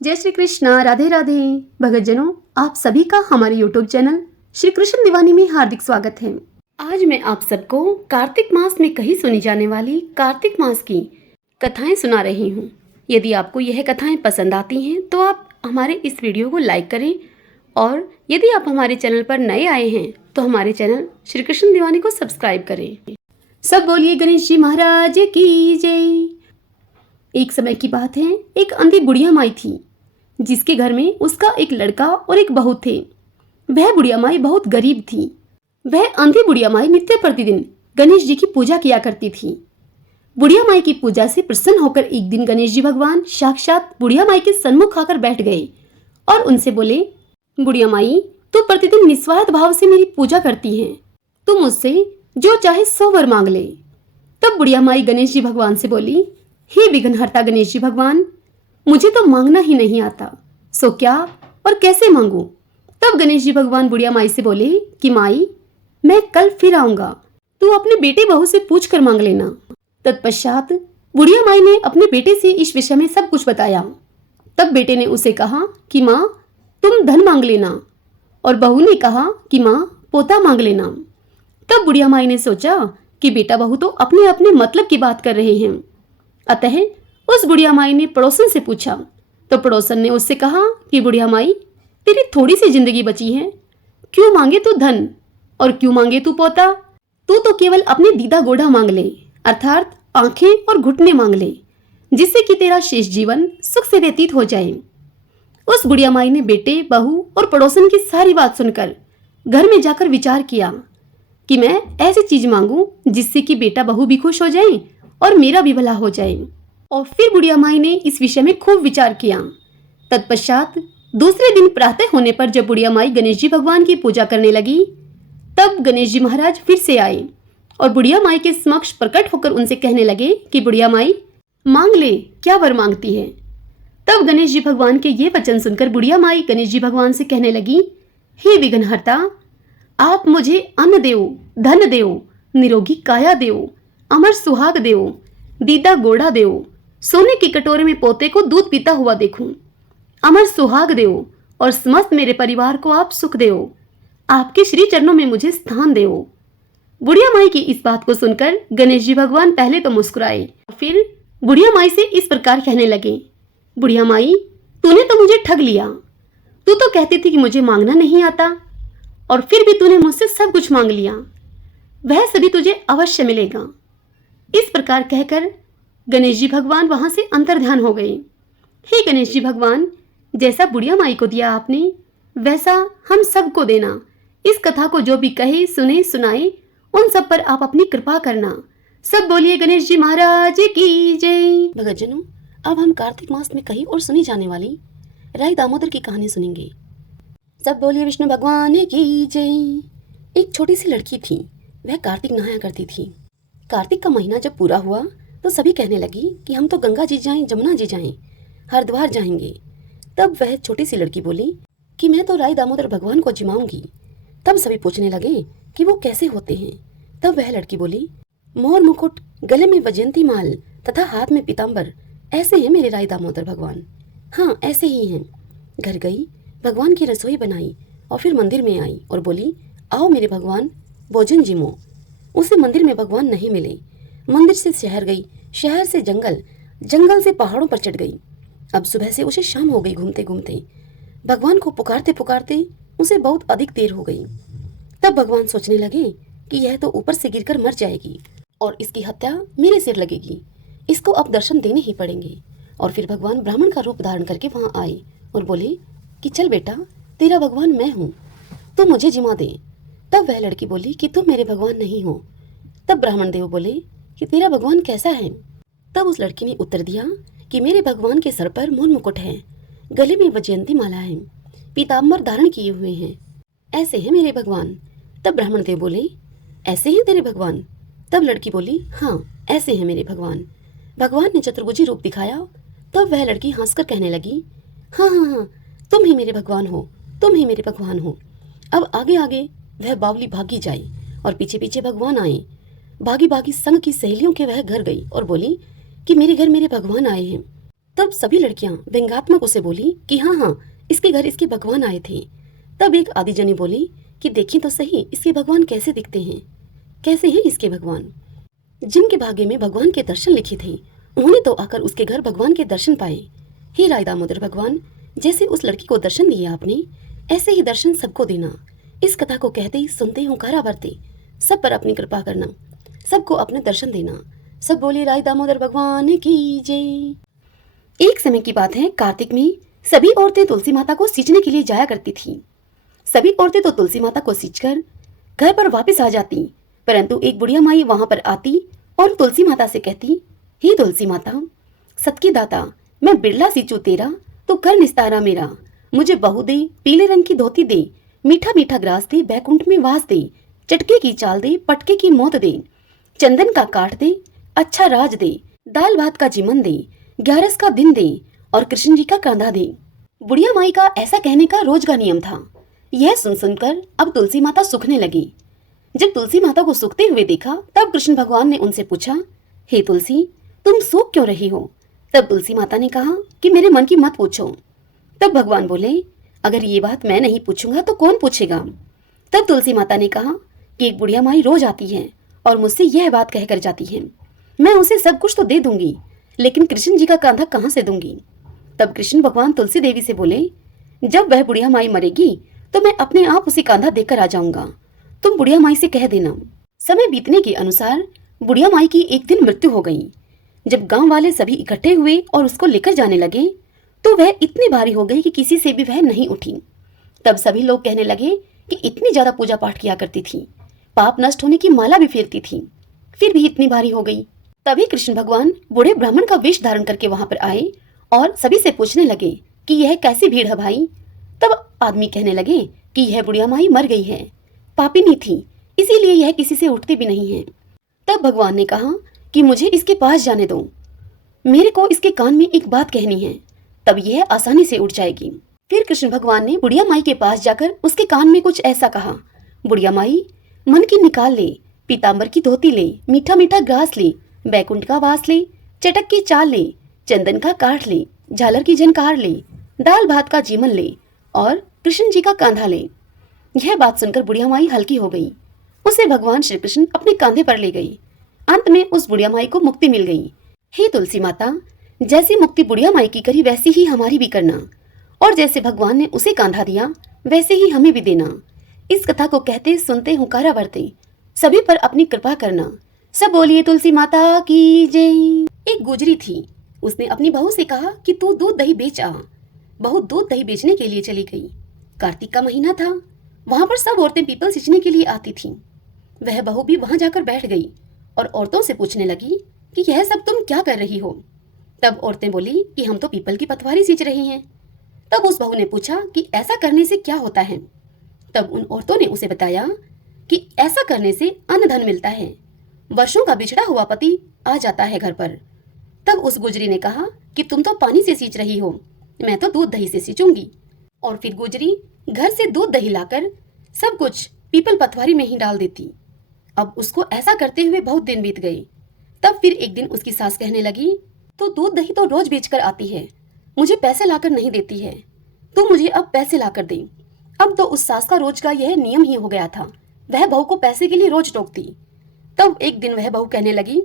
जय श्री कृष्णा, राधे राधे। भगतजनों, आप सभी का हमारे YouTube चैनल श्री कृष्ण दीवानी में हार्दिक स्वागत है। आज मैं आप सबको कार्तिक मास में कही सुनी जाने वाली कार्तिक मास की कथाएं सुना रही हूँ। यदि आपको यह कथाएं पसंद आती हैं तो आप हमारे इस वीडियो को लाइक करें, और यदि आप हमारे चैनल पर नए आए हैं तो हमारे चैनल श्री कृष्ण दीवानी को सब्सक्राइब करें। सब बोलिए गणेश जी महाराज की जय। एक समय की बात है, एक अंधी बुढ़िया माई थी जिसके घर में उसका एक लड़का और एक बहू थे। वह बुढ़िया माई बहुत गरीब थी। वह अंधी बुढ़िया माई नित्य प्रतिदिन गणेश जी की पूजा किया करती थी। बुढ़िया माई की पूजा से प्रसन्न होकर एक दिन गणेश जी भगवान साक्षात बुढ़िया माई के सन्मुख आकर बैठ गए और उनसे बोले, बुढ़िया माई, तू प्रतिदिन निस्वार्थ भाव से मेरी पूजा करती है, तू मुझसे जो चाहे सो वर मांग ले। तब बुढ़िया माई गणेश जी भगवान से बोली, हे विघ्नहर्ता गणेश जी भगवान, मुझे तो मांगना ही नहीं आता, सो क्या और कैसे मांगू। तब गणेश जी भगवान बुढ़िया माई से बोले कि माई, मैं कल फिर आऊंगा, तू अपने बेटे बहू से पूछ कर मांग लेना। तत्पश्चात बुढ़िया माई ने अपने बेटे से इस विषय में सब कुछ बताया। तब बेटे ने उसे कहा कि माँ, तुम धन मांग लेना, और बहू ने कहा कि माँ, पोता मांग लेना। तब बुढ़िया माई ने सोचा कि बेटा बहू तो अपने अपने मतलब की बात कर रहे हैं। अतः उस बुढ़िया माई ने पड़ोसन से पूछा, तो पड़ोसन ने उससे कहा कि बुढ़िया माई, तेरी थोड़ी सी जिंदगी बची है, क्यों मांगे तू धन और क्यों मांगे तू पोता। तू तो केवल अपने दीदा गोढ़ा मांग ले, अर्थात आंखें और घुटने मांग ले, जिससे कि तेरा शेष जीवन सुख से व्यतीत हो जाए। उस बुढ़िया माई ने बेटे, बहू और पड़ोसन की सारी बात सुनकर घर में जाकर विचार किया कि मैं ऐसी चीज मांगू जिससे कि बेटा बहू भी खुश हो जाए और मेरा भी भला हो जाए। और फिर बुढ़िया माई ने इस विषय में खूब विचार किया। तत्पश्चात दूसरे दिन प्रातः होने पर जब बुढ़िया माई गणेश जी भगवान की पूजा करने लगी, तब गणेश जी महाराज फिर से आए और बुढ़िया माई के समक्ष प्रकट होकर उनसे कहने लगे कि बुढ़िया माई, मांग ले, क्या वर मांगती है। तब गणेश जी भगवान के ये वचन सुनकर बुढ़िया माई गणेश जी भगवान से कहने लगी, हे विघ्नहर्ता, आप मुझे अन्न देओ, धन देओ, निरोगी काया देओ, अमर सुहाग देओ, दीदा गोड़ा देओ, सोने की कटोरे में पोते को दूध पीता हुआ देखूं, अमर सुहाग देओ, और समस्त मेरे परिवार को आप सुख देओ, आपके श्री चरणों में मुझे स्थान देओ। बुढ़िया माई की इस बात को सुनकर गणेश जी भगवान पहले तो मुस्कुराए, फिर बुढ़िया माई से इस प्रकार कहने लगे, बुढ़िया माई, तूने तो मुझे ठग लिया। तू तो कहती थी कि मुझे मांगना नहीं आता, और फिर भी तूने मुझसे सब कुछ मांग लिया। वह सभी तुझे अवश्य मिलेगा। इस प्रकार कहकर गणेश जी भगवान वहां से अंतर्ध्यान हो गए। हे गणेश जी भगवान, जैसा बुढ़िया माई को दिया आपने, वैसा हम सबको देना। इस कथा को जो भी कहे, सुने, सुनाए, उन सब पर आप अपनी कृपा करना। सब बोलिए गणेश जी महाराज की जय। भगतजनों, अब हम कार्तिक मास में कही और सुनी जाने वाली राय दामोदर की कहानी सुनेंगे। सब बोलिए विष्णु भगवान की जय। एक छोटी सी लड़की थी, वह कार्तिक नहाया करती थी। कार्तिक का महीना जब पूरा हुआ तो सभी कहने लगी कि हम तो गंगा जी जाएं, जमुना जी जाएं, हरिद्वार जाएंगे। तब वह छोटी सी लड़की बोली कि मैं तो राय दामोदर भगवान को जिमाऊंगी। तब सभी पूछने लगे कि वो कैसे होते हैं। तब वह लड़की बोली, मोर मुकुट, गले में वैजयंती माल तथा हाथ में पीताम्बर, ऐसे हैं मेरे राय दामोदर भगवान। हाँ, ऐसे ही हैं। घर गई, भगवान की रसोई बनाई और फिर मंदिर में आई और बोली, आओ मेरे भगवान, भोजन जिमो। उसे मंदिर में भगवान नहीं मिले। मंदिर से शहर गई, शहर से जंगल, जंगल से पहाड़ों पर चढ़ गई। अब सुबह से उसे शाम हो गई। घूमते घूमते भगवान को पुकारते पुकारते उसे बहुत अधिक देर हो गई। तब भगवान सोचने लगे कि यह तो ऊपर से गिरकर मर जाएगी और इसकी हत्या मेरे सिर लगेगी, इसको अब दर्शन देने ही पड़ेंगे। और फिर भगवान ब्राह्मण का रूप धारण करके वहां आए और बोले कि चल बेटा, तेरा भगवान मैं हूँ, तू मुझे जिमा दे। तब वह लड़की बोली कि तुम मेरे भगवान नहीं हो। तब ब्राह्मण देव बोले कि तेरा भगवान कैसा है। तब उस लड़की ने उत्तर दिया कि मेरे भगवान के सर पर मोर मुकुट है, गले में वैजयंती माला है, पीताम्बर धारण किए हुए हैं, ऐसे हैं मेरे भगवान। तब ब्राह्मण देव बोले, ऐसे हैं तेरे भगवान। तब लड़की बोली, हाँ, ऐसे हैं मेरे भगवान। भगवान ने चतुर्भुजी रूप दिखाया। तब वह लड़की हंसकर कहने लगी, हाँ हाँ हाँ, तुम ही मेरे भगवान हो, तुम ही मेरे भगवान हो। अब आगे आगे वह बावली भागी जाई और पीछे पीछे भगवान आए। भागी भागी संग की सहेलियों के वह घर गई और बोली कि मेरे घर मेरे भगवान आए हैं। तब सभी लड़कियां व्यंग्यात्मक उसे बोली कि हाँ हाँ, इसके घर इसके भगवान आए थे। तब एक आदि जनी बोली कि देखिए तो सही, इसके भगवान कैसे दिखते हैं, कैसे हैं इसके भगवान। जिनके भाग्य में भगवान के दर्शन लिखे थे, उन्होंने तो आकर उसके घर भगवान के दर्शन पाए। हे राय दामोदर भगवान, जैसे उस लड़की को दर्शन दिए आपने, ऐसे ही दर्शन सबको देना। इस कथा को कहते ही सुनते हुंकारा भरते, सब पर अपनी कृपा करना, सबको अपने दर्शन देना। सब बोले राय दामोदर भगवान की जय। एक समय की बात है, कार्तिक में सभी औरतें तुलसी माता को सींचने के लिए जाया करती थी। सभी औरतें तो तुलसी माता को सींचकर घर पर वापस आ जाती, परंतु एक बुढ़िया माई वहां पर आती और तुलसी माता से कहती, हे तुलसी माता, सतकी दाता, मैं बिरला सींचू तेरा तो कर निस्तारा मेरा। मुझे बहू दे, पीले रंग की धोती दे, मीठा मीठा ग्रास दे, बैकुंठ में वास दे, चटके की चाल दे, पटके की मौत दे, चंदन का काट दे, अच्छा राज दे, दाल भात का जीवन दे, 11 का दिन दे और कृष्ण जी का कंधा दे। बुढ़िया माई का ऐसा कहने का रोज का नियम था। यह सुन सुनकर अब तुलसी माता सूखने लगी। जब तुलसी माता को सूखते हुए देखा, तब कृष्ण भगवान ने उनसे पूछा, हे तुलसी, तुम सूख क्यों रही हो? तब तुलसी माता ने कहा कि मेरे मन की मत पूछो। तब भगवान बोले, अगर ये बात मैं नहीं पूछूंगा तो कौन पूछेगा? तब तुलसी माता ने कहा कि एक बुढ़िया माई रोज आती है और मुझसे यह बात कहकर जाती है, मैं उसे सब कुछ तो दे दूंगी, लेकिन कृष्ण जी का कंधा कहाँ से दूंगी? तब कृष्ण भगवान तुलसी देवी से बोले, जब वह बुढ़िया माई मरेगी तो मैं अपने आप उसे कंधा देकर आ जाऊंगा, तुम बुढ़िया माई से कह देना। समय बीतने के अनुसार बुढ़िया माई की एक दिन मृत्यु हो गई। जब गांव वाले सभी इकट्ठे हुए और उसको लेकर जाने लगे, तो वह इतनी भारी हो गई कि किसी से भी वह नहीं उठी। तब सभी लोग कहने लगे कि इतनी ज्यादा पूजा पाठ किया करती थी, पाप नष्ट होने की माला भी फेरती थी, फिर भी इतनी भारी हो गई। तभी कृष्ण भगवान बूढ़े ब्राह्मण का वेश धारण करके वहां पर आए और सभी से पूछने लगे कि यह कैसी भीड़ है भाई? तब आदमी कहने लगे कि यह बुढ़िया माई मर गई है, पापिनी थी, इसीलिए यह किसी से उठती भी नहीं है। तब भगवान ने कहा कि मुझे इसके पास जाने दो, मेरे को इसके कान में एक बात कहनी है, तब यह आसानी से उठ जाएगी। फिर कृष्ण भगवान ने बुढ़िया माई के पास जाकर उसके कान में कुछ ऐसा कहा, बुढ़िया माई, मन की निकाल ले, पीताम्बर की धोती ले, मीठा मीठा ग्रास ले, बैकुंठ का वास ले, चटक की चाल ले, चंदन का काठ ले, झालर की झनकार ले, दाल भात का जीवन ले और कृष्ण जी का कांधा ले। यह बात सुनकर बुढ़िया माई हल्की हो गई। उसे भगवान श्री कृष्ण अपने कांधे पर ले गई। अंत में उस बुढ़िया माई को मुक्ति मिल गई। हे तुलसी माता, जैसी मुक्ति बुढ़िया माई की करी वैसी ही हमारी भी करना, और जैसे भगवान ने उसे कांधा दिया वैसे ही हमें भी देना। इस कथा को कहते सुनते हुंकारा भरते, सभी पर अपनी कृपा करना। सब बोलिए तुलसी माता की जय। एक गुजरी थी, उसने अपनी बहू से कहा कि तू दूध दही बेच आ। बहू दूध दही बेचने के लिए चली गई। कार्तिक का महीना था, वहां पर सब औरतें पीपल सींचने के लिए आती थीं। वह बहू भी वहां जाकर बैठ गई और औरतों से पूछने लगी कि यह सब तुम क्या कर रही हो? तब औरतें बोली कि हम तो पीपल की पतवारी सींच रही हैं। तब उस बहू ने पूछा कि ऐसा करने से क्या होता है? तब उन औरतों ने उसे बताया कि ऐसा करने से अन्न धन मिलता है, वर्षों का बिछड़ा हुआ पति आ जाता है घर पर। तब उस गुजरी ने कहा कि तुम तो पानी से सींच रही हो, मैं तो दूध दही से सींचूंगी। और फिर गुजरी घर से दूध दही लाकर सब कुछ पीपल पतवारी में ही डाल देती। अब उसको ऐसा करते हुए बहुत दिन बीत गए। तब फिर एक दिन उसकी सास कहने लगी, तो दूध दही तो रोज बेचकर आती है, मुझे पैसे लाकर नहीं देती है, तू मुझे अब पैसे लाकर दे। अब तो उस सास का रोज का यह नियम ही हो गया था, वह बहू को पैसे के लिए रोज टोकती। तब एक दिन वह बहू कहने लगी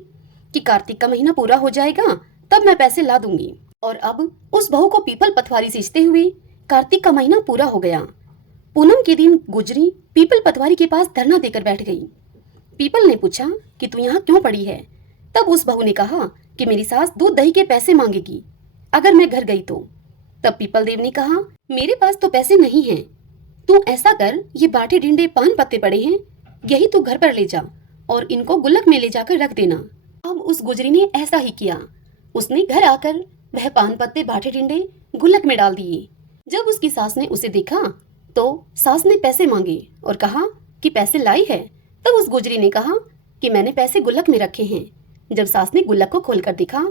कि कार्तिक का महीना पूरा हो जाएगा तब मैं पैसे ला दूंगी। और अब उस बहू को पीपल पतवारी सींचते हुए कार्तिक का महीना पूरा हो गया। पूनम के दिन गुजरी पीपल पतवारी के पास धरना देकर बैठ गई। पीपल ने पूछा कि तू यहाँ क्यों पड़ी है? तब उस बहू ने कहा कि मेरी सास दूध दही के पैसे मांगेगी अगर मैं घर गई तो। तब पीपल देव ने कहा, मेरे पास तो पैसे नहीं हैं, तू ऐसा कर, ये बाटे ढिंडे पान पत्ते पड़े हैं, यही तू घर पर ले जा और इनको गुल्लक में ले जाकर रख देना। अब उस गुजरी ने ऐसा ही किया। उसने घर आकर वह पान पत्ते बाटे टिंडे गुल्लक में डाल दिए। जब उसकी सास ने उसे देखा तो सास ने पैसे मांगे और कहा कि पैसे लाई है। तब उस गुजरी ने कहा कि मैंने पैसे गुल्लक में रखे हैं। जब सास ने गुल्लक को खोलकर देखा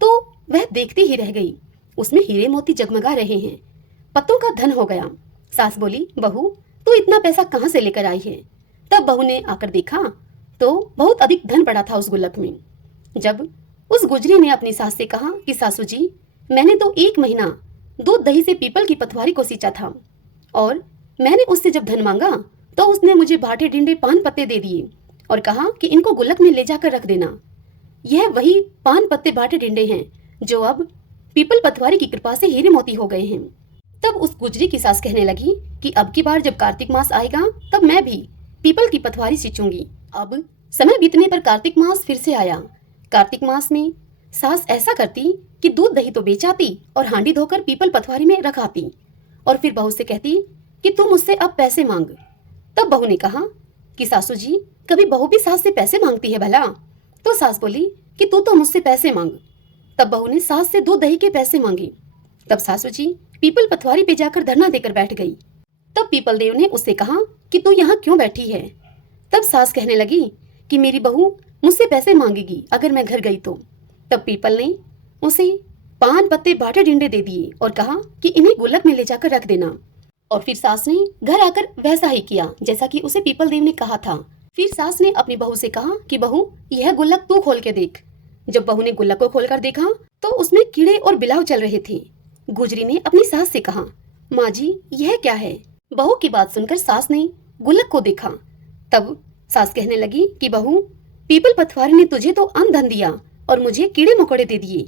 तो वह देखती ही रह गई। उसमें हीरे मोती जगमगा रहे हैं, पत्तों का धन हो गया। सास बोली, बहू तू इतना पैसा कहाँ से लेकर आई है? तब बहू ने आकर देखा तो बहुत अधिक धन पड़ा था उस गुल्लक में। जब उस गुजरी ने अपनी सास से कहा कि सासू जी, मैंने तो 1 महीना दूध दही से पीपल की पथवारी को सींचा था, और मैंने उससे जब धन मांगा तो उसने मुझे भाटे ढिंडे पान पत्ते दे दिए और कहा कि इनको गुल्लक में ले जाकर रख देना। यह वही पान पत्ते भाटे ढिंडे हैं जो अब पीपल पथवारी की कृपा से हीरे मोती हो गए हैं। तब उस गुजरी की सास कहने लगी कि अब की बार जब कार्तिक मास आएगा तब मैं भी पीपल की पथवारी सींचूंगी। अब समय बीतने पर कार्तिक मास फिर से आया। कार्तिक मास में सास ऐसा करती कि दूध दही तो बेच आती और हांडी धोकर पीपल पथवारी में रख आती, और फिर बहू से कहती कि तुम मुझसे अब पैसे मांग। तब बहू ने कहा कि सासू जी, कभी बहू भी सास से पैसे मांगती है भला? तो सास बोली कि तू तो मुझसे पैसे मांग। तब बहू ने सास से दूध दही के पैसे मांगे। तब सासू जी पीपल पथवारी पे जाकर धरना देकर बैठ गई। तब पीपल देव ने उससे कहा कि तू यहाँ क्यों बैठी है? तब सास कहने लगी कि मेरी बहू मुझसे पैसे मांगेगी अगर मैं घर गई तो। तब पीपल ने उसे पान पत्ते बाटे डिंडे दे दिए और कहा कि इन्हें गुल्लक में ले जाकर रख देना। और फिर सास ने घर आकर वैसा ही किया जैसा कि उसे पीपल देव ने कहा था। फिर सास ने अपनी बहू से कहा कि बहू, यह गुल्लक तू खोल के देख। जब बहू ने गुल्लक को खोलकर देखा तो उसमें कीड़े और बिलाव चल रहे थे। गुजरी ने अपनी सास से कहा, माँ जी, यह क्या है? बहू की बात सुनकर सास ने गुल्लक को देखा। तब सास कहने लगी कि बहू, पीपल पथवारी ने तुझे तो अन्न धन दिया और मुझे कीड़े मकोड़े दे दिए।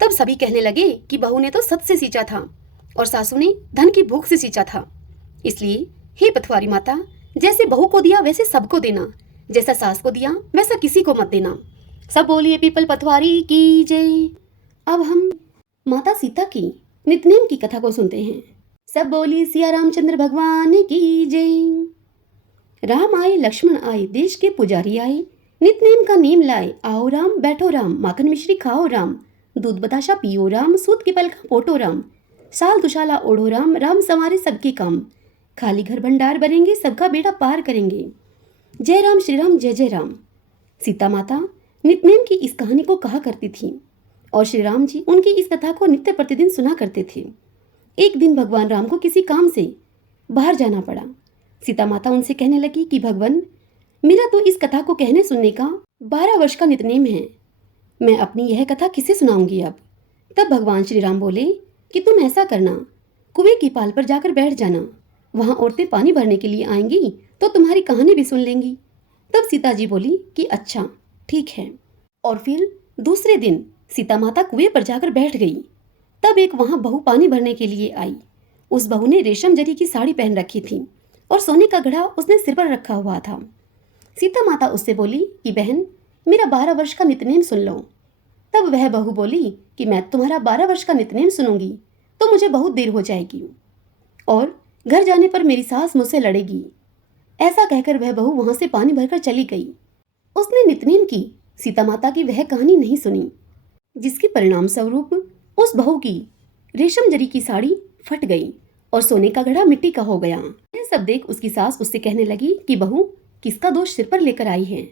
तब सभी कहने लगे कि बहू ने तो सत से सींचा था और सासू ने धन की भूख से सींचा था। इसलिए हे पथवारी माता, जैसे बहू को दिया वैसे सबको देना, जैसा सास को दिया वैसा किसी को मत देना। सब बोलिए पीपल पथवारी की जय। अब हम माता सीता की नितनेम की कथा को सुनते हैं। सब बोलिए सिया रामचंद्र भगवान की जय। राम आए लक्ष्मण आए, देश के पुजारी आए, नितनेम का नेम लाए, आओ राम बैठो राम, माखन मिश्री खाओ राम, दूध बताशा पियो राम, सूत के पलका पोटो राम, साल दुशाला ओढ़ो राम, राम संवारे सबके काम, खाली घर भंडार भरेंगे सबका बेड़ा पार करेंगे। जय राम श्री राम जय जय राम। सीता माता नितनेम की इस कहानी को कहा करती थी और श्री राम जी उनकी इस कथा को नित्य प्रतिदिन सुना करते थे। एक दिन भगवान राम को किसी काम से बाहर जाना पड़ा। सीता माता उनसे कहने लगी कि भगवान, मेरा तो इस कथा को कहने सुनने का 12 वर्ष का नितनेम है, मैं अपनी यह कथा किसे सुनाऊंगी अब? तब भगवान श्री राम बोले कि तुम ऐसा करना, कुएं की पाल पर जाकर बैठ जाना, वहां औरतें पानी भरने के लिए आएंगी तो तुम्हारी कहानी भी सुन लेंगी। तब सीता जी बोली कि अच्छा ठीक है। और फिर दूसरे दिन सीता माता कुएं पर जाकर बैठ गई। तब एक वहां बहू पानी भरने के लिए आई। उस बहू ने रेशम जरी की साड़ी पहन रखी थी और सोने का घड़ा उसने सिर पर रखा हुआ था। सीता माता उससे बोली कि बहन, मेरा 12 वर्ष का नितनेम सुन लो। तब वह बहू बोली कि मैं तुम्हारा 12 वर्ष का नितनेम सुनूंगी तो मुझे बहुत देर हो जाएगी और घर जाने पर मेरी सास मुझसे लड़ेगी। ऐसा कहकर वह बहू वहां से पानी भरकर चली गई। उसने नितनेम की सीता माता की वह कहानी नहीं सुनी, जिसके परिणाम स्वरूप उस बहू की रेशम जरी की साड़ी फट गई और सोने का घड़ा मिट्टी का हो गया। यह सब देख उसकी सास उससे कहने लगी कि बहू, किसका दोष सिर पर लेकर आई है?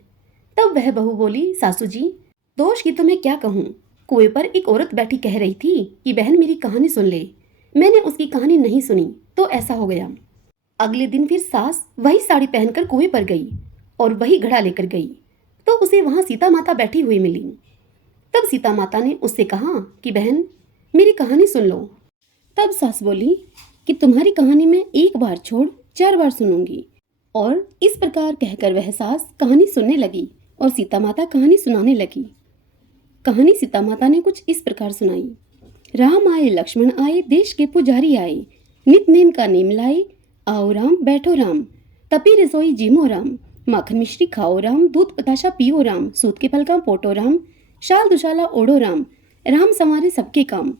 तब वह बहू बोली, सासू जी, दोष की तो मैं क्या कहूँ, कुएं पर एक औरत बैठी कह रही थी कि बहन मेरी कहानी सुन ले। मैंने उसकी कहानी नहीं सुनी तो ऐसा हो गया। अगले दिन फिर सास वही साड़ी पहनकर कुएं पर गई और वही घड़ा लेकर गई तो उसे वहां सीता माता बैठी हुई मिली। तब सीता माता ने उससे कहा कि बहन, मेरी कहानी सुन लो। तब सास बोली कि तुम्हारी कहानी मैं एक बार छोड़ 4 बार सुनूंगी। और इस प्रकार कहकर वह सास कहानी सुनने लगी और सीता माता कहानी सुनाने लगी। कहानी सीता माता ने कुछ इस प्रकार सुनाई। राम आए लक्ष्मण आए, देश के पुजारी आए, नितनेम का नेम लाए, आओ राम बैठो राम, तपी रसोई जिमो राम, माखन मिश्री खाओ राम, दूध बताशा पियो राम, सूत के पलका पोटो राम, शाल दुशाला ओढ़ो राम, राम संवारे सबके काम।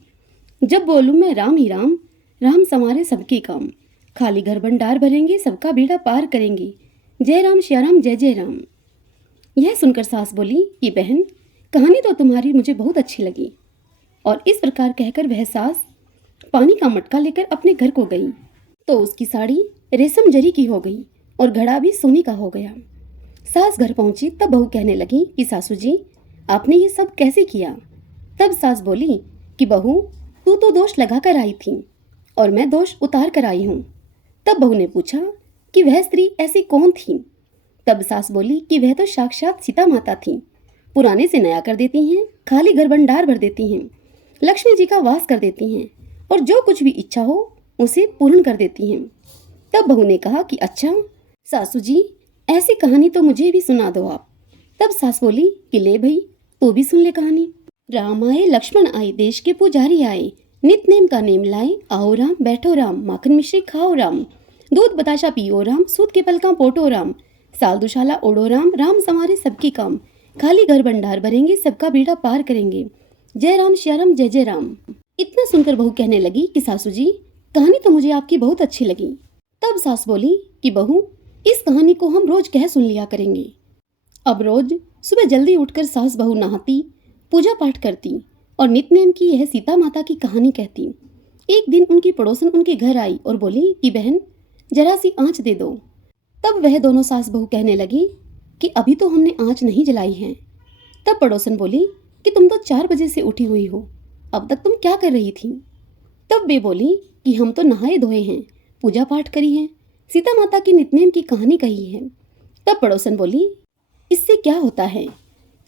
जब बोलूं मैं राम ही राम, राम संवारे सबके काम, खाली घर भंडार भरेंगे सबका बेड़ा पार करेंगे। जय राम श्या राम जय जय राम। यह सुनकर सास बोली कि बहन, कहानी तो तुम्हारी मुझे बहुत अच्छी लगी। और इस प्रकार कहकर वह सास पानी का मटका लेकर अपने घर को गई तो उसकी साड़ी रेशम जरी की हो गई और घड़ा भी सोने का हो गया। सास घर पहुंची तब बहू कहने लगी कि सासू जी, आपने ये सब कैसे किया? तब सास बोली कि बहू, तू तो दोष लगा कर आई थी और मैं दोष उतार कर आई हूँ। तब बहू ने पूछा कि वह स्त्री ऐसी कौन थी? तब सास बोली कि वह तो साक्षात सीता माता थी, पुराने से नया कर देती हैं, खाली घर भंडार भर देती हैं लक्ष्मी जी का वास कर देती हैं और जो कुछ भी इच्छा हो उसे पूर्ण कर देती हैं। तब बहू ने कहा कि अच्छा सासू जी, ऐसी कहानी तो मुझे भी सुना दो आप। तब सास बोली कि ले भाई, तो भी सुन ले कहानी। राम आए लक्ष्मण आए, देश के पुजारी आए, नित नेम का नेम लाए, आओ राम बैठो राम, माखन मिश्री खाओ राम, दूध बताशा पियो राम, सूत के पलका पोटो राम, साल दुशाला ओढ़ो राम, राम संवारे सबकी काम, खाली घर भंडार भरेंगे, सबका बेड़ा पार करेंगे, जय राम श्या राम जय जय राम। इतना सुनकर बहू कहने लगी कि सासू जी, कहानी तो मुझे आपकी बहुत अच्छी लगी। तब सास बोली कि बहू, इस कहानी को हम रोज कह सुन लिया करेंगे। अब रोज सुबह जल्दी उठकर सास बहू नहाती, पूजा पाठ करती और नित्यनेम की यह सीता माता की कहानी कहती। एक दिन उनकी पड़ोसन उनके घर आई और बोली कि बहन, जरा सी आंच दे दो। तब वह दोनों सास बहू कहने लगी कि अभी तो हमने आंच नहीं जलाई है। तब पड़ोसन बोली कि तुम तो 4 बजे से उठी हुई हो, अब तक तुम क्या कर रही थी? तब वे बोली कि हम तो नहाए धोए हैं, पूजा पाठ करी है, सीता माता की नित्यनेम की कहानी कही है। तब पड़ोसन बोली, इससे क्या होता है?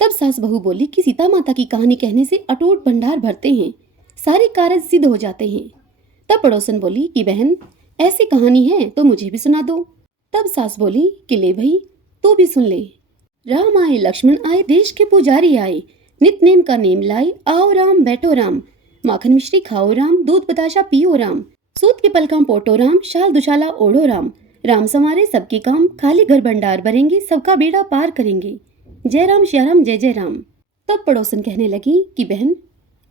तब सास बहू बोली कि सीता माता की कहानी कहने से अटूट भंडार भरते हैं, सारे कार्य सिद्ध हो जाते हैं। तब पड़ोसन बोली कि बहन, ऐसी कहानी है तो मुझे भी सुना दो। तब सास बोली कि ले भाई, तू भी सुन ले। राम आए लक्ष्मण आए, देश के पुजारी आए, नित नेम का नेम लाए, आओ राम बैठो राम, माखन मिश्री खाओ राम, दूध बताशा पियो राम, सूत के पलकाम पोटो राम, शाल दुशाला ओढ़ो राम, राम संवारे सबके काम, खाली घर भंडार भरेंगे, सबका बेड़ा पार करेंगे, जय राम श्या राम जय जय राम। तब पड़ोसन कहने लगी कि बहन,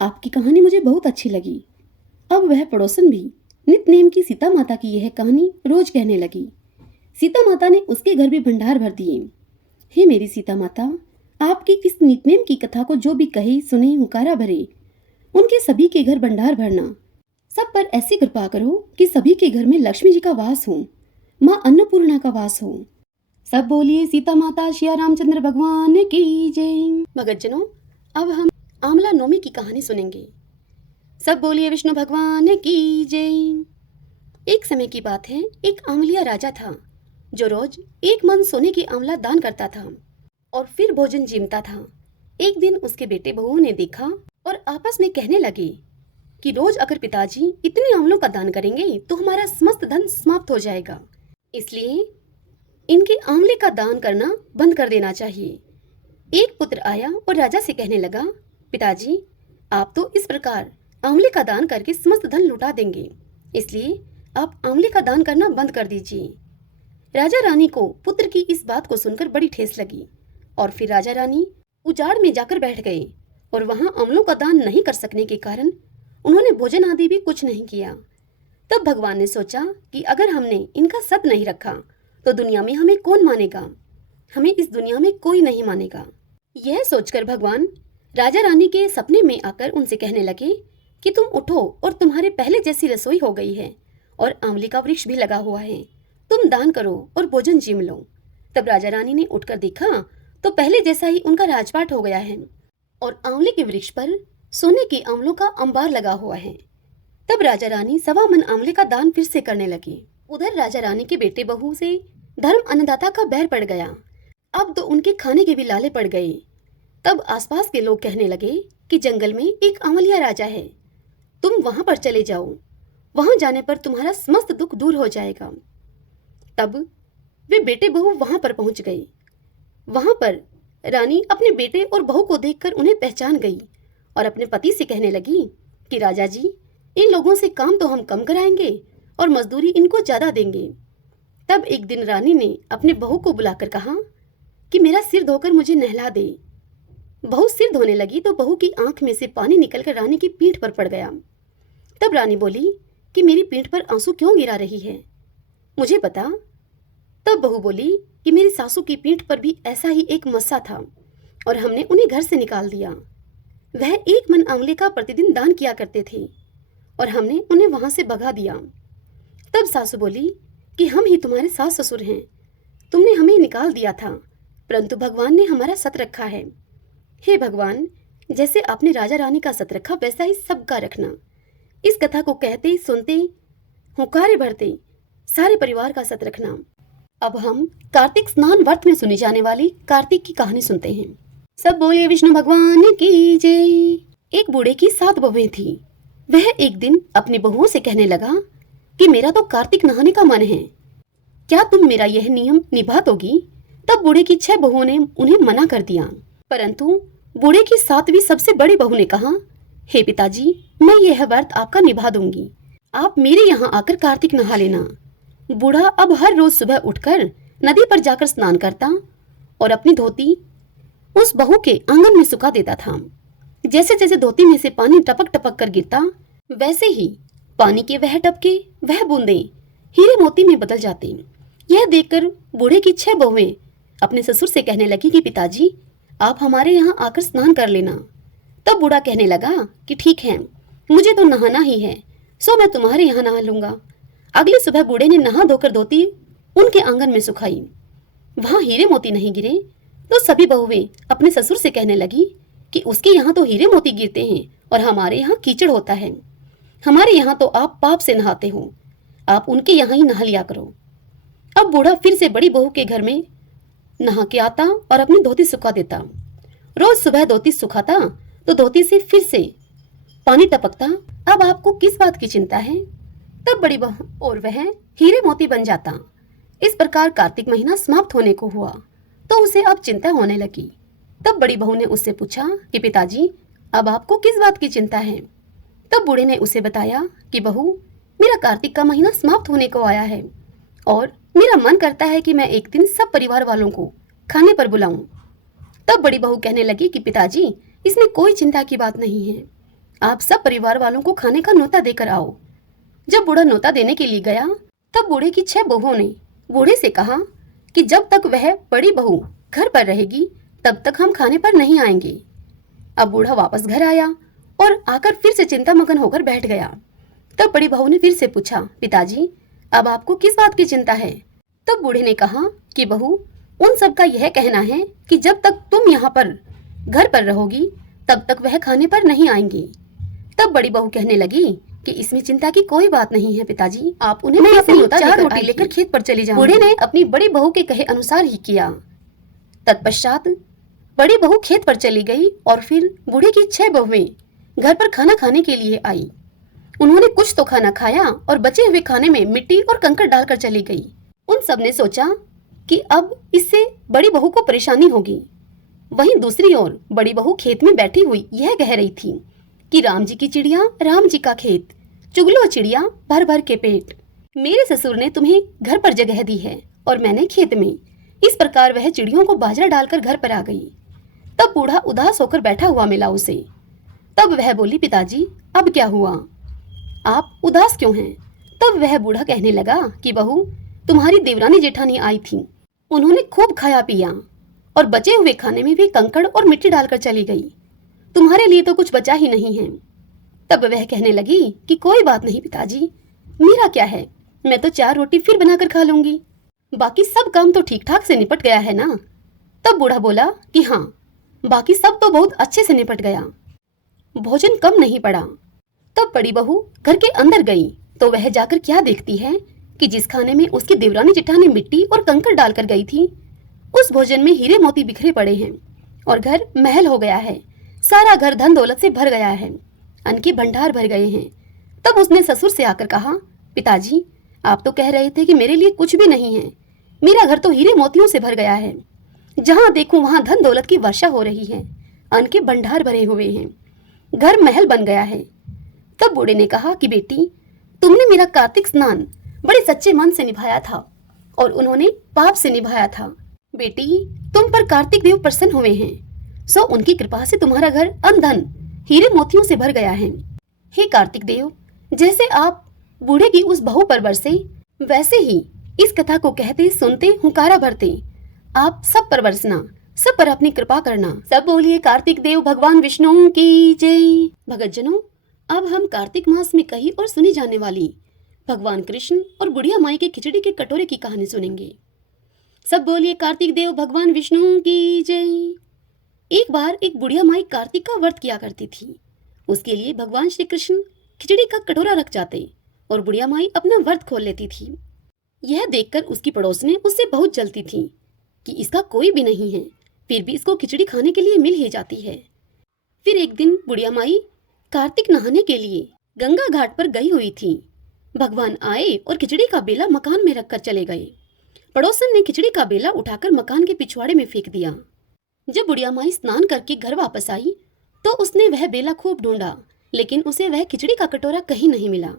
आपकी कहानी मुझे बहुत अच्छी लगी। अब वह पड़ोसन भी नित्यनेम की सीता माता की यह कहानी रोज कहने लगी। सीता माता ने उसके घर भी भंडार भर दिए। हे मेरी सीता माता, आपकी इस नित्यनेम की कथा को जो भी कहे सुने हुकारा भरे, उनके सभी के घर भंडार भरना। सब पर ऐसी कृपा करो कि सभी के घर में लक्ष्मी जी का वास हो, माँ अन्नपूर्णा का वास हो। सब बोलिए सीता माता श्या रामचंद्र भगवान की जय। भगतजनों, अब हम आंवला नौमी की कहानी सुनेंगे। सब बोलिए विष्णु भगवान की जय। एक समय की बात है, एक आंवलिया राजा था जो रोज 1 मन सोने की आंवला दान करता था और फिर भोजन जीमता था। एक दिन उसके बेटे बहुओं ने देखा और आपस में कहने लगे कि रोज अगर पिताजी इतने आंवलों का दान करेंगे तो हमारा समस्त धन समाप्त हो जाएगा, इसलिए इनके आंवले का दान करना बंद कर देना चाहिए। एक पुत्र आया और राजा से कहने लगा, पिताजी आप तो इस प्रकार आंवले का दान करके समस्त धन लुटा देंगे, इसलिए आप आंवले का दान करना बंद कर दीजिए। राजा रानी को पुत्र की इस बात को सुनकर बड़ी ठेस लगी और फिर राजा रानी उजाड़ में जाकर बैठ गए और वहां आंवलों का दान नहीं कर सकने के कारण उन्होंने भोजन आदि भी कुछ नहीं किया। तब भगवान ने सोचा कि अगर हमने इनका सत नहीं रखा तो दुनिया में हमें कौन मानेगा, हमें इस दुनिया में कोई नहीं मानेगा। यह सोचकर भगवान राजा रानी के सपने में आकर उनसे कहने लगे कि तुम उठो और तुम्हारे पहले जैसी रसोई हो गई है और आंवले का वृक्ष भी लगा हुआ है, तुम दान करो और भोजन जीम लो। तब राजा रानी ने उठकर देखा तो पहले जैसा ही उनका राजपाट हो गया है और आंवले के वृक्ष पर सोने के आंवलों का अंबार लगा हुआ है। तब राजा रानी 1.25 मन आंवले का दान फिर से करने लगे। उधर राजा रानी के बेटे बहू से धर्म अन्नदाता का बैर पड़ गया। अब तो उनके खाने के भी लाले पड़ गए। तब आसपास के लोग कहने लगे कि जंगल में एक आंवलिया राजा है, तुम वहां पर चले जाओ, वहां जाने पर तुम्हारा समस्त दुख दूर हो जाएगा। तब वे बेटे बहू वहां पर पहुंच गए। वहां पर रानी अपने बेटे और बहू को देखकर उन्हें पहचान गई और अपने पति से कहने लगी कि राजा जी, इन लोगों से काम तो हम कम कराएंगे और मजदूरी इनको ज्यादा देंगे। तब एक दिन रानी ने अपने बहू को बुलाकर कहा कि मेरा सिर धोकर मुझे नहला दे। बहू सिर धोने लगी तो बहू की आंख में से पानी निकलकर रानी की पीठ पर पड़ गया। तब रानी बोली कि मेरी पीठ पर आंसू क्यों गिरा रही है, मुझे बता। तब बहू बोली कि मेरी सासू की पीठ पर भी ऐसा ही एक मस्सा था और हमने उन्हें घर से निकाल दिया। वह 1 मन आंवले का प्रतिदिन दान किया करते थे और हमने उन्हें वहां से भगा दिया। तब सासू बोली कि हम ही तुम्हारे सास ससुर हैं, तुमने हमें निकाल दिया था, परंतु भगवान ने हमारा सत रखा है। हे भगवान, जैसे आपने राजा रानी का सत रखा वैसा ही सबका रखना। इस कथा को कहते सुनते हुंकारे भरते सारे परिवार का सत रखना। अब हम कार्तिक स्नान व्रत में सुनी जाने वाली कार्तिक की कहानी सुनते हैं। सब बोलिए विष्णु भगवान की जय। एक बूढ़े की 7 बहुएं थी। वह एक दिन अपनी बहुओं से कहने लगा कि मेरा तो कार्तिक नहाने का मन है, क्या तुम मेरा यह नियम निभा दोगी? तब बूढ़े की 6 बहुओं ने उन्हें मना कर दिया, परंतु बूढ़े की 7वीं सबसे बड़ी बहू ने कहा, हे पिताजी, मैं यह व्रत आपका निभा दूंगी, आप मेरे यहाँ आकर कार्तिक नहा लेना। बूढ़ा अब हर रोज सुबह उठकर नदी पर जाकर स्नान करता और अपनी धोती उस बहू के आंगन में सुखा देता था। जैसे जैसे धोती में से पानी टपक टपक कर गिरता, वैसे ही पानी के वह टपके, वह बूंदे हीरे मोती में बदल जाते। यह देखकर बूढ़े की 6 बहुएं अपने ससुर से कहने लगी कि पिताजी, आप हमारे यहाँ आकर स्नान कर लेना। तब बूढ़ा कहने लगा कि ठीक है, मुझे तो नहाना ही है, सो मैं तुम्हारे यहाँ नहा लूंगा। अगली सुबह बूढ़े ने नहा धोकर धोती उनके आंगन में सुखाई। वहां हीरे मोती नहीं गिरे तो सभी बहुएं अपने ससुर से कहने लगी कि उसके यहाँ तो हीरे मोती गिरते हैं और हमारे यहाँ कीचड़ होता है। हमारे यहाँ तो आप पाप से नहाते हो, आप उनके यहाँ ही नहा लिया करो। अब बूढ़ा फिर से बड़ी बहू के घर में नहा के आता और अपनी धोती सुखा देता। रोज सुबह धोती सुखाता तो धोती से फिर से पानी टपकता। अब आपको किस बात की चिंता है? तब बड़ी बहू और वह हीरे मोती बन जाता। इस प्रकार कार्तिक महीना समाप्त होने को हुआ तो उसे अब चिंता होने लगी। तब बड़ी बहू ने उससे पूछा कि पिताजी, अब आपको किस बात की चिंता है? तब बूढ़े ने उसे बताया कि बहू, मेरा कार्तिक का महीना समाप्त होने को आया है और मेरा मन करता है कि मैं एक दिन सब परिवार वालों को खाने पर बुलाऊं। तब बड़ी बहू कहने लगी कि पिताजी, इसमें कोई चिंता की बात नहीं है, आप सब परिवार वालों को खाने का न्योता देकर आओ। जब बूढ़ा न्योता देने के लिए गया तब बूढ़े की 6 बहुओं ने बूढ़े से कहा कि जब तक वह बड़ी बहू घर पर रहेगी तब तक हम खाने पर नहीं आएंगे। अब बूढ़ा वापस घर आया और आकर फिर से चिंतामग्न होकर बैठ गया। तब बड़ी बहू ने फिर से पूछा, पिताजी, अब आपको किस बात की चिंता है? तब बूढ़े ने कहा कि बहू, उन सब का यह कहना है कि जब तक तुम यहाँ पर घर पर रहोगी तब तक वह खाने पर नहीं आएंगी। तब बड़ी बहू कहने लगी कि इसमें चिंता की कोई बात नहीं है पिताजी, आप उन्हें मैं अपनी 4 रोटी लेकर खेत पर चली जाऊंगी। बूढ़े ने अपनी बड़ी बहू के कहे अनुसार ही किया। तत्पश्चात बड़ी बहू खेत पर चली गई और फिर बूढ़े की 6 बहुएं घर पर खाना खाने के लिए आई। उन्होंने कुछ तो खाना खाया और बचे हुए खाने में मिट्टी और कंकड़ डालकर चली गई। उन सब ने सोचा कि अब इससे बड़ी बहू को परेशानी होगी। वहीं दूसरी ओर बड़ी बहू खेत में बैठी हुई यह कह रही थी कि राम जी की चिड़िया, राम जी का खेत, चुगलो चिड़िया भर भर के पेट। मेरे ससुर ने तुम्हें घर पर जगह दी है और मैंने खेत में। इस प्रकार वह चिड़ियों को बाजरा डालकर घर पर आ गई। तब बूढ़ा उदास होकर बैठा हुआ मिला उसे। तब वह बोली, पिताजी, अब क्या हुआ, आप उदास क्यों हैं? तब वह बूढ़ा कहने लगा कि बहू, तुम्हारी देवरानी जेठानी आई थी, उन्होंने खूब खाया पिया और बचे हुए खाने में भी कंकड़ और मिट्टी डालकर चली गई। तुम्हारे लिए तो कुछ बचा ही नहीं है। तब वह कहने लगी कि कोई बात नहीं पिताजी, मेरा क्या है, मैं तो 4 रोटी फिर बनाकर खा लूंगी, बाकी सब काम तो ठीक ठाक से निपट गया है ना। तब बूढ़ा बोला कि हाँ, बाकी सब तो बहुत अच्छे से निपट गया, भोजन कम नहीं पड़ा। तब बड़ी बहू घर के अंदर गई तो वह जाकर क्या देखती है कि जिस खाने में उसकी देवरानी जेठानी मिट्टी और कंकड़ डालकर गई थी, उस भोजन में हीरे मोती बिखरे पड़े हैं और घर महल हो गया है। सारा घर धन दौलत से भर गया है, अन्न के भंडार भर गए हैं। तब उसने ससुर से आकर कहा, पिताजी, आप तो कह रहे थे कि मेरे लिए कुछ भी नहीं है, मेरा घर तो हीरे मोतियों से भर गया है, जहाँ देखूं वहां धन दौलत की वर्षा हो रही है, अन्न के भंडार भरे हुए हैं, घर महल बन गया है। तब बूढ़े ने कहा कि बेटी, तुमने मेरा कार्तिक स्नान बड़े सच्चे मन से निभाया था और उन्होंने पाप से निभाया था। बेटी, तुम पर कार्तिक देव प्रसन्न हुए हैं, सो उनकी कृपा से तुम्हारा घर अन्न धन हीरे मोतियों से भर गया है। हे कार्तिक देव, जैसे आप बूढ़े की उस बहू पर बरसे, वैसे ही इस कथा को कहते सुनते हुंकारा भरते आप सब पर बरसना, सब पर अपनी कृपा करना। सब बोलिए कार्तिक देव भगवान विष्णु की जय। भगतजनों, अब हम कार्तिक मास में कही और सुनी जाने वाली भगवान कृष्ण और बुढ़िया माई के खिचड़ी के कटोरे की कहानी सुनेंगे। सब बोलिए कार्तिक देव भगवान विष्णु की जय। एक बार एक बुढ़िया माई कार्तिक का व्रत किया करती थी। उसके लिए भगवान श्री कृष्ण खिचड़ी का कटोरा रख जाते और बुढ़िया माई अपना व्रत खोल लेती थी। यह देखकर उसकी पड़ोसने उससे बहुत जलती थी कि इसका कोई भी नहीं है, फिर भी इसको खिचड़ी खाने के लिए मिल ही जाती है। फिर एक दिन बुढ़िया माई कार्तिक नहाने के लिए गंगा घाट पर गई हुई थी। भगवान आए और खिचड़ी का बेला मकान में रखकर चले गए। पड़ोसन ने खिचड़ी का बेला उठाकर मकान के पिछवाड़े में फेंक दिया। जब बुढ़िया माई स्नान करके घर वापस आई तो उसने वह बेला खूब ढूंढा, लेकिन उसे वह खिचड़ी का कटोरा कहीं नहीं मिला।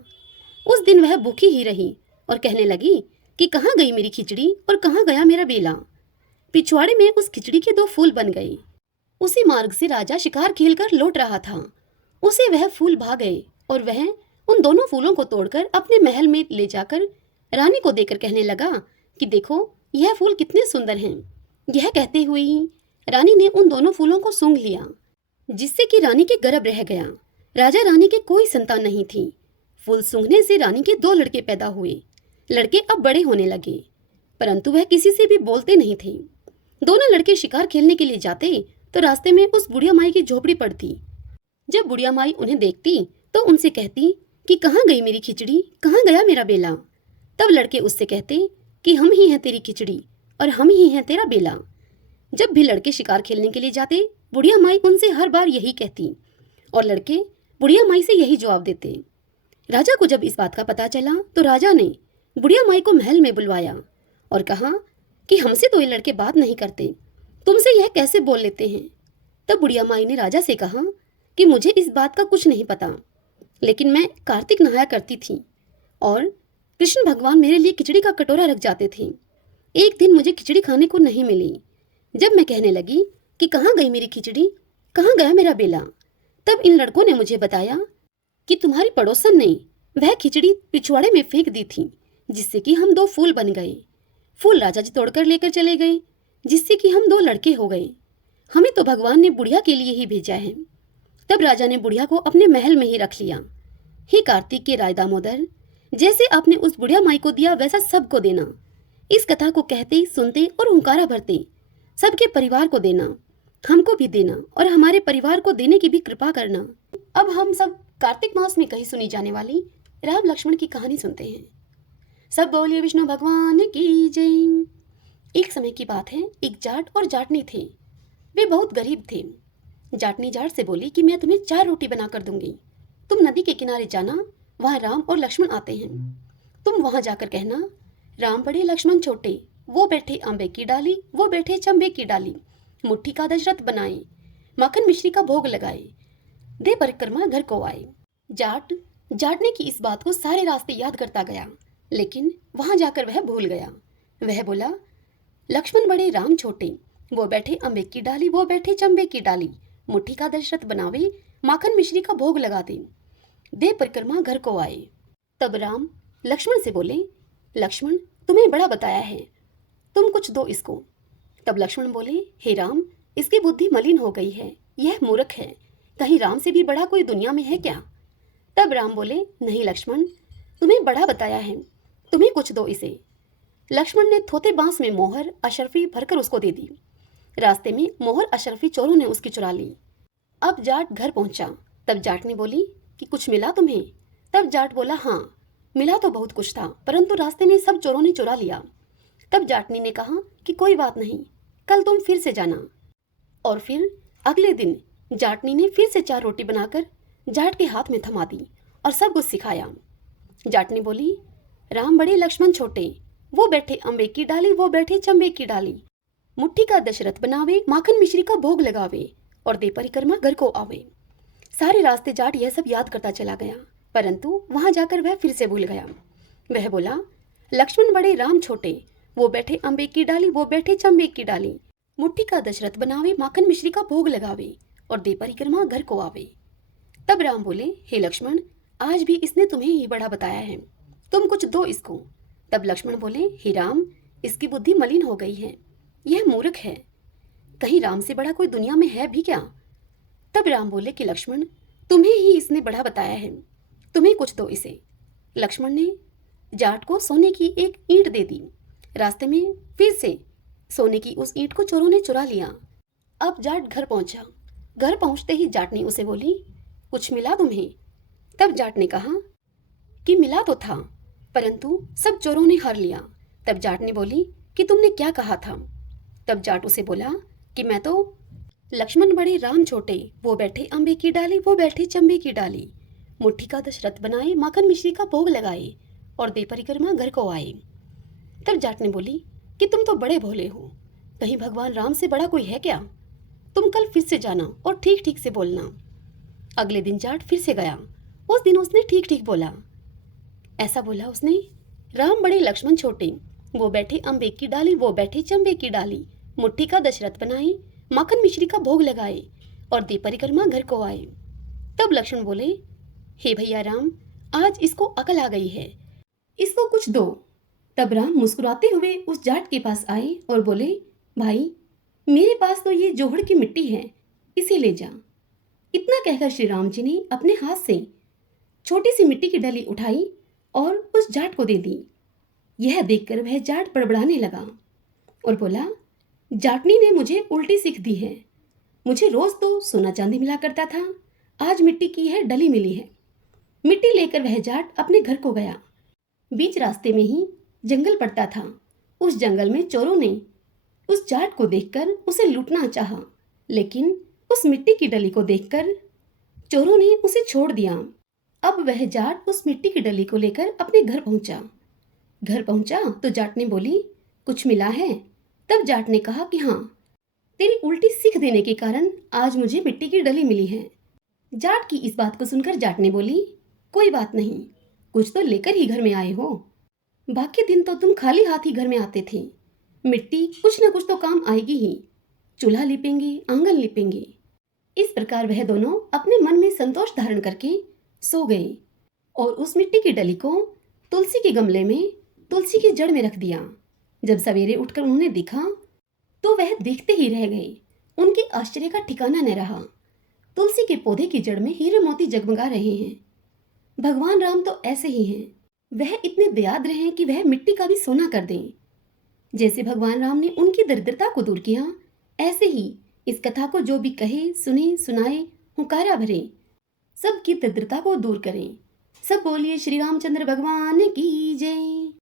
उस दिन वह भूखी ही रही और कहने लगी कि कहाँ गई मेरी खिचड़ी और कहाँ गया मेरा बेला। पिछवाड़े में उस खिचड़ी के 2 फूल बन गए। उसी मार्ग से राजा शिकार खेलकर लौट रहा था। उसे वह फूल भा गए और वह उन दोनों फूलों को तोड़कर अपने महल में ले जाकर रानी को देकर कहने लगा कि देखो यह फूल कितने सुंदर हैं। यह कहते हुए ही रानी ने उन दोनों फूलों को सूंघ लिया, जिससे कि रानी के गर्भ रह गया। राजा रानी के कोई संतान नहीं थी। फूल सूंघने से रानी के 2 लड़के पैदा हुए। लड़के अब बड़े होने लगे, परंतु वह किसी से भी बोलते नहीं थे। दोनों लड़के शिकार खेलने के लिए जाते तो रास्ते में उस बुढ़िया माई की झोपड़ी पड़ती। जब बुढ़िया माई उन्हें देखती तो उनसे कहती कि कहाँ गई मेरी खिचड़ी, कहाँ गया मेरा बेला। तब लड़के उससे कहते कि हम ही हैं तेरी खिचड़ी और हम ही हैं तेरा बेला। जब भी लड़के शिकार खेलने के लिए जाते, बुढ़िया माई उनसे हर बार यही कहती और लड़के बुढ़िया माई से यही जवाब देते। राजा को जब इस बात का पता चला तो राजा ने बुढ़िया माई को महल में बुलवाया और कहा कि हमसे तो ये लड़के बात नहीं करते, तुमसे यह कैसे बोल लेते हैं। तब बुढ़िया माई ने राजा से कहा कि मुझे इस बात का कुछ नहीं पता, लेकिन मैं कार्तिक नहाया करती थी और कृष्ण भगवान मेरे लिए खिचड़ी का कटोरा रख जाते थे। एक दिन मुझे खिचड़ी खाने को नहीं मिली। जब मैं कहने लगी कि कहाँ गई मेरी खिचड़ी, कहाँ गया मेरा बेला, तब इन लड़कों ने मुझे बताया कि तुम्हारी पड़ोसन ने वह खिचड़ी पिछवाड़े में फेंक दी थी, जिससे कि हम 2 फूल बन गए। फूल राजा जी तोड़कर लेकर चले गए, जिससे कि हम 2 लड़के हो गए। हमें तो भगवान ने बुढ़िया के लिए ही भेजा है। तब राजा ने बुढ़िया को अपने महल में ही रख लिया। हे कार्तिक के राय दामोदर, जैसे आपने उस बुढ़िया माई को दिया वैसा सबको देना। इस कथा को कहते, सुनते और हुंकारा भरते सबके परिवार को देना, हमको भी देना और हमारे परिवार को देने की भी कृपा करना। अब हम सब कार्तिक मास में कही सुनी जाने वाली राम लक्ष्मण की कहानी सुनते हैं। सब बोलिए विष्णु भगवान की जय। एक समय की बात है, एक जाट और जाटनी थे। वे बहुत गरीब थे। जाटनी जाट से बोली कि मैं तुम्हें 4 रोटी बना कर दूंगी, तुम नदी के किनारे जाना, वहाँ राम और लक्ष्मण आते हैं। तुम वहाँ जाकर कहना, राम बड़े लक्ष्मण छोटे, वो बैठे अम्बे की डाली, वो बैठे चंबे की डाली, मुट्ठी का दशरथ बनाए, माखन मिश्री का भोग लगाए, दे परिक्रमा घर को आए। जाटने की इस बात को सारे रास्ते याद करता गया, लेकिन वहां जाकर वह भूल गया। वह बोला, लक्ष्मण बड़े राम छोटे, वो बैठे अम्बे की डाली, वो बैठे चंबे की डाली, मुट्ठी का दशरथ बनावे, माखन मिश्री का भोग लगा दे परिक्रमा घर को आए। तब राम लक्ष्मण से बोले, लक्ष्मण तुम्हें बड़ा बताया है, तुम कुछ दो इसको। तब लक्ष्मण बोले, हे राम, इसकी बुद्धि मलिन हो गई है, यह मूर्ख है, कहीं राम से भी बड़ा कोई दुनिया में है क्या। तब राम बोले, नहीं लक्ष्मण, तुम्हें बड़ा बताया है, तुम्हें कुछ दो इसे। लक्ष्मण ने थोते बांस में मोहर अशरफी भरकर उसको दे दी। रास्ते में मोहर अशरफी चोरों ने उसकी चुरा ली। अब जाट घर पहुंचा। तब जाटनी बोली कि कुछ मिला तुम्हें। तब जाट बोला, हाँ मिला तो बहुत कुछ था, परंतु रास्ते में सब चोरों ने चुरा लिया। तब जाटनी ने कहा कि कोई बात नहीं, कल तुम फिर से जाना। और फिर अगले दिन जाटनी ने फिर से 4 रोटी बनाकर जाट के हाथ में थमा दी और सब कुछ सिखाया। जाटनी बोली, राम बड़े लक्ष्मण छोटे, वो बैठे अम्बे की डाली, वो बैठे चंबे की डाली, मुट्ठी का दशरथ बनावे, माखन मिश्री का भोग लगावे और दे परिक्रमा घर को आवे। सारे रास्ते जाट यह सब याद करता चला गया, परंतु वहां जाकर वह फिर से भूल गया। वह बोला, लक्ष्मण बड़े राम छोटे, वो बैठे अम्बे की डाली, वो बैठे चंबे की डाली, मुट्ठी का दशरथ बनावे, माखन मिश्री का भोग लगावे और दे परिक्रमा घर को आवे। तब राम बोले, हे लक्ष्मण, आज भी इसने तुम्हें ही बड़ा बताया है, तुम कुछ दो इसको। तब लक्ष्मण बोले, हे राम, इसकी बुद्धि मलिन हो गई है, यह मूर्ख है, कहीं राम से बड़ा कोई दुनिया में है भी क्या। तब राम बोले कि लक्ष्मण, तुम्हें ही इसने बड़ा बताया है, तुम्हें कुछ दो इसे। लक्ष्मण ने जाट को सोने की एक ईंट दे दी। रास्ते में फिर से सोने की उस ईंट को चोरों ने चुरा लिया। अब जाट घर पहुंचा। घर पहुंचते ही जाटनी उसे बोली, कुछ मिला तुम्हें। तब जाट ने कहा कि मिला तो था, परंतु सब चोरों ने हर लिया। तब जाट ने बोली कि तुमने क्या कहा था। तब जाट उसे बोला कि मैं तो लक्ष्मण बड़े राम छोटे, वो बैठे अम्बे की डाली, वो बैठे चंबे की डाली। मुट्ठी का दशरथ बनाए, माखन मिश्री का भोग लगाए, और दे परिक्रमा घर को आए। तब जाट ने बोली कि तुम तो बड़े भोले हो, कहीं भगवान राम से बड़ा कोई है क्या? तुम कल फिर से जाना और ठीक ठीक से बोलना। अगले दिन जाट फिर से गया। उस दिन उसने ठीक ठीक बोला। ऐसा बोला उसने, राम बड़े लक्ष्मण छोटे, वो बैठे अम्बे की डाली, वो बैठे चंबे की डाली। मुट्ठी का दशरथ बनाए, माखन मिश्री का भोग लगाए, और दे परिक्रमा घर को आए। तब लक्ष्मण बोले, हे भैया राम, आज इसको अकल आ गई है, इसको कुछ दो। तब राम मुस्कुराते हुए उस जाट के पास आए और बोले, भाई, मेरे पास तो ये जोहड़ की मिट्टी है, इसे ले जा। इतना कहकर श्री राम जी ने अपने हाथ से छोटी सी मिट्टी की डली उठाई और उस जाट को दे दी। यह देखकर वह जाट बड़बड़ाने लगा और बोला, जाटनी ने मुझे उल्टी सीख दी है। मुझे रोज तो सोना चांदी मिला करता था, आज मिट्टी की है डली मिली है। मिट्टी लेकर वह जाट अपने घर को गया। बीच रास्ते में ही जंगल पड़ता था। उस जंगल में चोरों ने उस जाट को देखकर उसे लूटना चाहा, लेकिन उस मिट्टी की डली को देखकर चोरों ने उसे छोड़ दिया। अब वह जाट उस मिट्टी की डली को लेकर अपने घर पहुंचा। घर पहुंचा तो जाट ने बोली, कुछ मिला है? तब जाट ने कहा कि हाँ, तेरी उल्टी सीख देने के कारण आज मुझे मिट्टी की डली मिली है। जाट की इस बात को सुनकर जाट ने बोली, कोई बात नहीं, कुछ तो लेकर ही घर में आए हो। बाकी दिन तो तुम खाली हाथ ही घर में आते थे। मिट्टी कुछ न कुछ तो काम आएगी ही। चूल्हा लिपेंगे, आंगन लिपेंगे। इस प्रकार वह दोनों अपने मन में संतोष धारण करके सो गए और उस मिट्टी की डली को तुलसी के गमले में तुलसी की जड़ में रख दिया। जब सवेरे उठकर उन्होंने देखा तो वह देखते ही रह गए। उनके आश्चर्य का ठिकाना न रहा। तुलसी के पौधे की जड़ में हीरे मोती जगमगा रहे हैं। भगवान राम तो ऐसे ही हैं। वह इतने दयाद्र हैं कि वह मिट्टी का भी सोना कर दें। जैसे भगवान राम ने उनकी दरिद्रता को दूर किया, ऐसे ही इस कथा को जो भी कहे, सुने, सुनाए, हुंकारा भरे, सबकी दरिद्रता को दूर करें। सब बोलिए श्री रामचंद्र भगवान की जय।